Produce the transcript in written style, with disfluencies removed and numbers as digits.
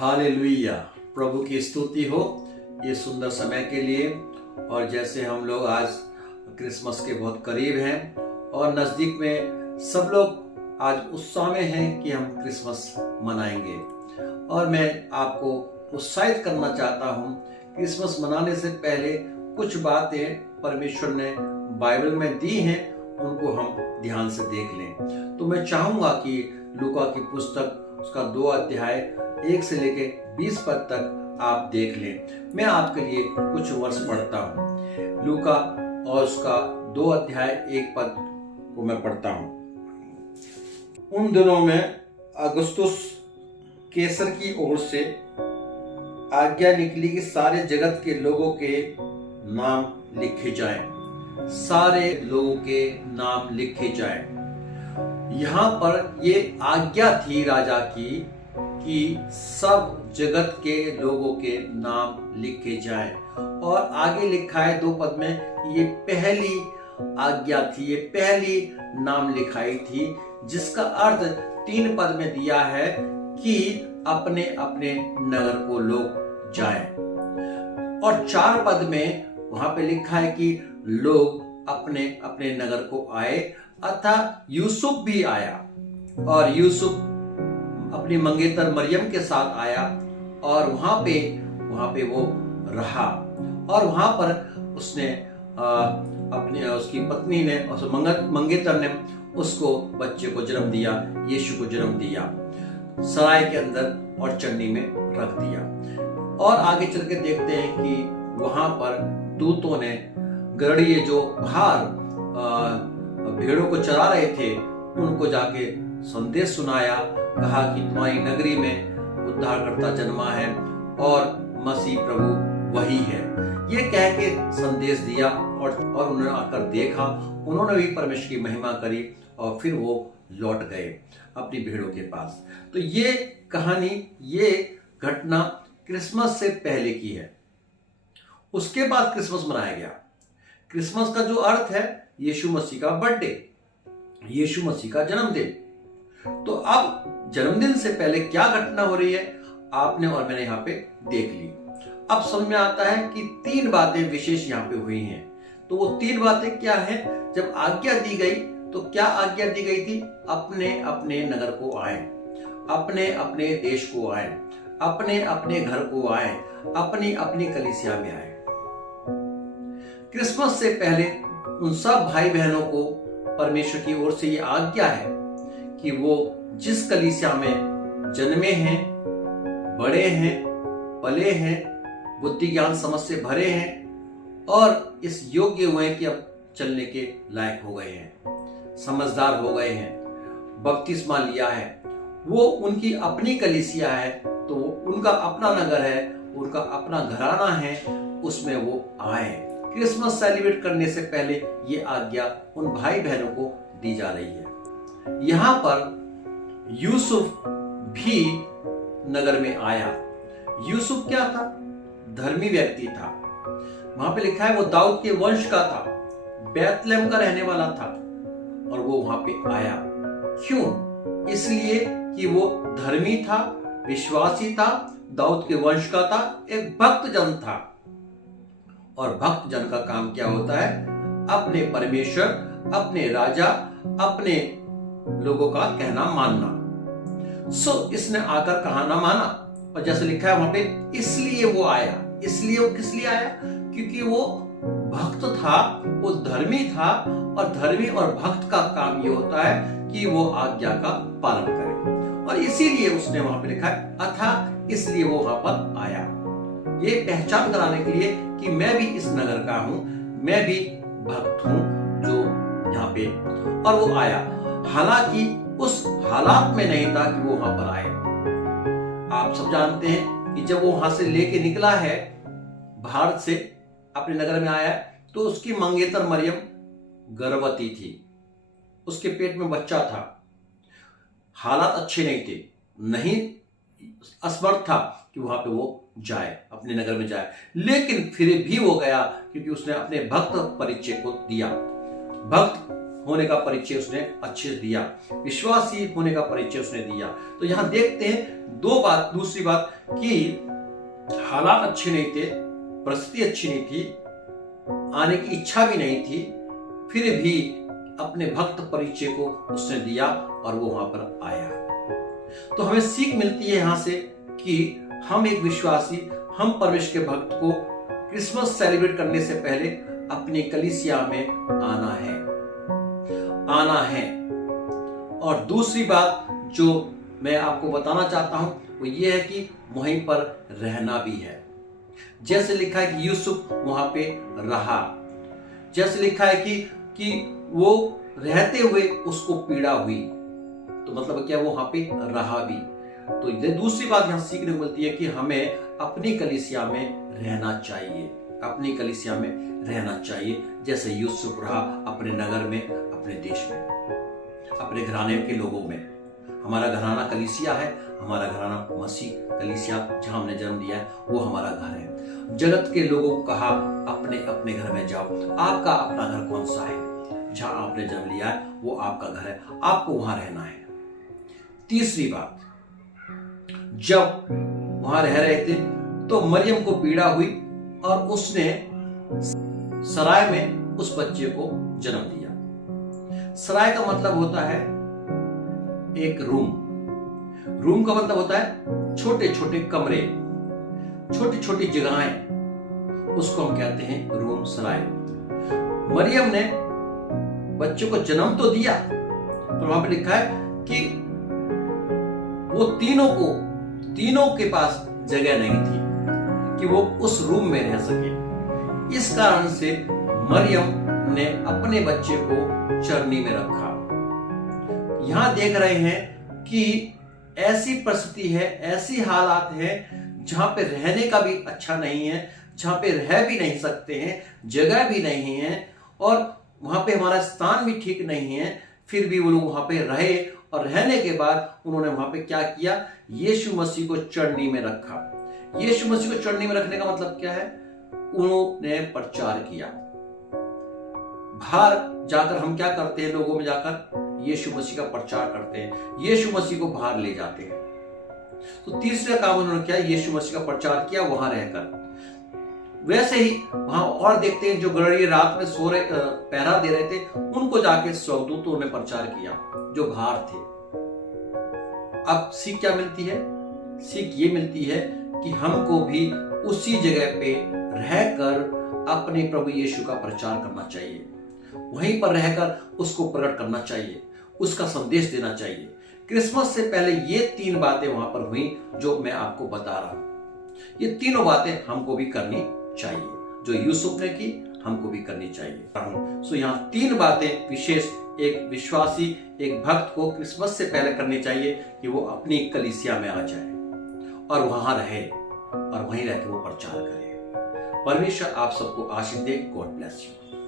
Hallelujah. प्रभु की स्तुति हो ये सुंदर समय के लिए। और जैसे हम लोग आज क्रिसमस के बहुत करीब हैं और नज़दीक में सब लोग आज उत्साह में हैं कि हम क्रिसमस मनाएंगे, और मैं आपको उत्साहित करना चाहता हूँ। क्रिसमस मनाने से पहले कुछ बातें परमेश्वर ने बाइबल में दी हैं, उनको हम ध्यान से देख लें। तो मैं चाहूँगा कि लूका की पुस्तक उसका 2 अध्याय 1 से लेके 20 पद तक आप देख लें। मैं आपके लिए कुछ वर्ष पढ़ता हूँ। लूका और उसका 2 अध्याय 1 पद को मैं पढ़ता हूँ। उन दिनों में अगस्तुस कैसर की ओर से आज्ञा निकली कि सारे जगत के लोगों के नाम लिखे जाएं। सारे लोगों के नाम लिखे जाएं। यहाँ पर ये आज्ञा थी राजा की कि सब जगत के लोगों के नाम लिखे जाएं। और आगे लिखा है 2 पद में, ये पहली आज्ञा थी, ये पहली नाम लिखाई थी, जिसका अर्थ 3 पद में दिया है कि अपने अपने नगर को लोग जाएं। और 4 पद में वहां पे लिखा है कि लोग अपने अपने नगर को आए, अतः यूसुफ भी आया। और यूसुफ अपनी मंगेतर मरियम के साथ आया और वहां पे वो रहा। और वहां पर उसने उसकी पत्नी ने, मंगेतर ने उसको बच्चे को जन्म दिया, यीशु को जन्म दिया, सराय के अंदर और चन्नी में रख दिया। और आगे चल के देखते हैं कि वहां पर दूतों ने गड़िए जो बाहर भेड़ों को चरा रहे थे उनको जाके संदेश सुनाया, कहा कि तुम्हारी नगरी में उद्धारकर्ता जन्मा है और मसीह प्रभु वही है। ये कह के संदेश दिया और उन्होंने आकर देखा, उन्होंने भी परमेश्वर की महिमा करी और फिर वो लौट गए अपनी भेड़ों के पास। तो ये कहानी, ये घटना क्रिसमस से पहले की है। उसके बाद क्रिसमस मनाया गया। क्रिसमस का जो अर्थ है यीशु मसीह का बर्थडे, यीशु मसीह का जन्मदिन। तो अब जन्मदिन से पहले क्या घटना हो रही है आपने और मैंने यहाँ पे देख ली। अब समझ में आता है कि 3 बातें विशेष यहाँ पे हुई हैं। तो वो 3 बातें क्या है? जब आज्ञा दी गई तो क्या आज्ञा दी गई थी? अपने अपने नगर को आए, अपने अपने देश को आए, अपने अपने घर को आए, अपनी अपनी कलीसिया में आए। क्रिसमस से पहले उन सब भाई बहनों को परमेश्वर की ओर से ये आज्ञा है कि वो जिस कलीसिया में जन्मे हैं, बड़े हैं, पले हैं, बुद्धि ज्ञान समझ से भरे हैं और इस योग्य हुए हैं कि अब चलने के लायक हो गए हैं, समझदार हो गए हैं, बपतिस्मा लिया है, वो उनकी अपनी कलीसिया है, तो वो उनका अपना नगर है, उनका अपना घराना है, उसमें वो आए। क्रिसमस सेलिब्रेट करने से पहले ये आज्ञा उन भाई बहनों को दी जा रही है। यहां पर यूसुफ भी नगर में आया। यूसुफ क्या था? धर्मी व्यक्ति था। वहां पे लिखा है वो दाऊद के वंश का था, बैतलहम का रहने वाला था और वो वहां पे आया। क्यों? इसलिए कि वो धर्मी था, विश्वासी था, दाऊद के वंश का था, एक भक्त जन था। और भक्त जन का काम क्या होता है? अपने परमेश्वर, अपने राजा, अपने लोगों का कहना मानना। इसने आकर कहा ना माना, और जैसे लिखा है वहां पे, इसलिए वो आया। इसलिए वो किस लिए आया? क्योंकि वो भक्त था, वो धर्मी था, और धर्मी और भक्त का काम ये होता है कि वो आज्ञा का पालन करे। और इसीलिए उसने वहां पे लिखा है अतः इसलिए वो वहां पर आया, ये पहचान कराने के लिए कि मैं भी इस नगर का हूं, मैं भी भक्त हूं जो यहाँ पे। और वो आया, हालांकि उस हालात में नहीं था कि वो वहां पर आए। आप सब जानते हैं कि जब वो वहां से लेके निकला है, भारत से अपने नगर में आया, तो उसकी मंगेतर मरियम गर्भवती थी, उसके पेट में बच्चा था, हालात अच्छे नहीं थे, नहीं असमर्थ था कि वहां पे वो जाए, अपने नगर में जाए। लेकिन फिर भी वो गया क्योंकि उसने अपने भक्त परिचय को दिया। भक्त होने का परिचय उसने अच्छे से दिया, विश्वासी होने का परिचय उसने दिया। तो यहां देखते हैं दूसरी बात कि हालात अच्छे नहीं थे, परिस्थिति अच्छी नहीं थी, आने की इच्छा भी नहीं थी, फिर भी अपने भक्त परिचय को उसने दिया और वो वहां पर आया। तो हमें सीख मिलती है यहां से कि हम एक विश्वासी, हम परमेश्वर के भक्त को क्रिसमस सेलिब्रेट करने से पहले अपनी कलीसिया में आना है। और दूसरी बात जो मैं आपको बताना चाहता हूं वो ये है कि वहीं पर रहना भी है। जैसे लिखा है कि यूसुफ वहां पे रहा, जैसे लिखा है कि वो रहते हुए उसको पीड़ा हुई, तो मतलब क्या वो वहां पे रहा भी। तो ये दूसरी बात यहां सीखने को मिलती है कि हमें अपनी कलीसिया में रहना चाहिए, अपनी कलीसिया में रहना चाहिए, जैसे यूसुफ रहा अपने नगर में, अपने देश में, अपने घराने के लोगों में। हमारा घराना कलीसिया है, हमारा घराना मसीह कलीसिया जहां हमने जन्म लिया है वो हमारा घर है। जगत के लोगों को कहा अपने अपने घर में जाओ। आपका अपना घर कौन सा है? जहां आपने जन्म लिया है वो आपका घर है, आपको वहां रहना है। तीसरी बात, जब वहां रह रहे थे तो मरियम को पीड़ा हुई और उसने सराय में उस बच्चे को जन्म दिया। सराय का मतलब होता है एक रूम का मतलब होता है छोटे छोटे कमरे, छोटी छोटी जगहें, उसको हम कहते हैं रूम, सराय। मरियम ने बच्चे को जन्म तो दिया, पर वहां पे लिखा है कि वो तीनों के पास जगह नहीं थी कि वो उस रूम में रह सके। इस कारण से मरियम ने अपने बच्चे को चरनी में रखा। यहां देख रहे हैं कि ऐसी परिस्थिति है, ऐसी हालात है जहां पे रहने का भी अच्छा नहीं है, जहां पे रह भी नहीं सकते हैं, जगह भी नहीं है और वहां पे हमारा स्थान भी ठीक नहीं है। फिर भी वो लोग वहां पे रहे और रहने के बाद उन्होंने वहां पे क्या किया? यीशु मसीह को चरनी में रखा। यीशु मसीह को चरनी में रखने का मतलब क्या है? उन्होंने प्रचार किया। बाहर जाकर हम क्या करते हैं? लोगों में जाकर यीशु मसीह का प्रचार करते हैं, यीशु मसीह को बाहर ले जाते हैं। तो तीसरा काम उन्होंने किया, यीशु मसीह का प्रचार किया वहां रहकर। वैसे ही वहां और देखते हैं जो गड़रिये रात में सो रहे, पहरा दे रहे थे, उनको जाके स्वर्गदूतों ने प्रचार किया जो बाहर थे। अब सीख क्या मिलती है? सीख ये मिलती है कि हमको भी उसी जगह पे रहकर अपने प्रभु यीशु का प्रचार करना चाहिए, वहीं पर रहकर उसको प्रकट करना चाहिए, उसका संदेश देना चाहिए। क्रिसमस से पहले ये 3 बातें वहां पर हुई जो मैं आपको बता रहा हूं। ये तीनों बातें हमको भी करनी चाहिए, जो यूसुफ ने की हमको भी करनी चाहिए। सो यहाँ 3 बातें विशेष एक विश्वासी, एक भक्त को क्रिसमस से पहले करनी चाहिए कि वो अपनी कलीसिया में आ जाए और वहां रहे और वहीं रहकर वो प्रचार करे। परमेश्वर आप सबको आशीष दे। God bless you.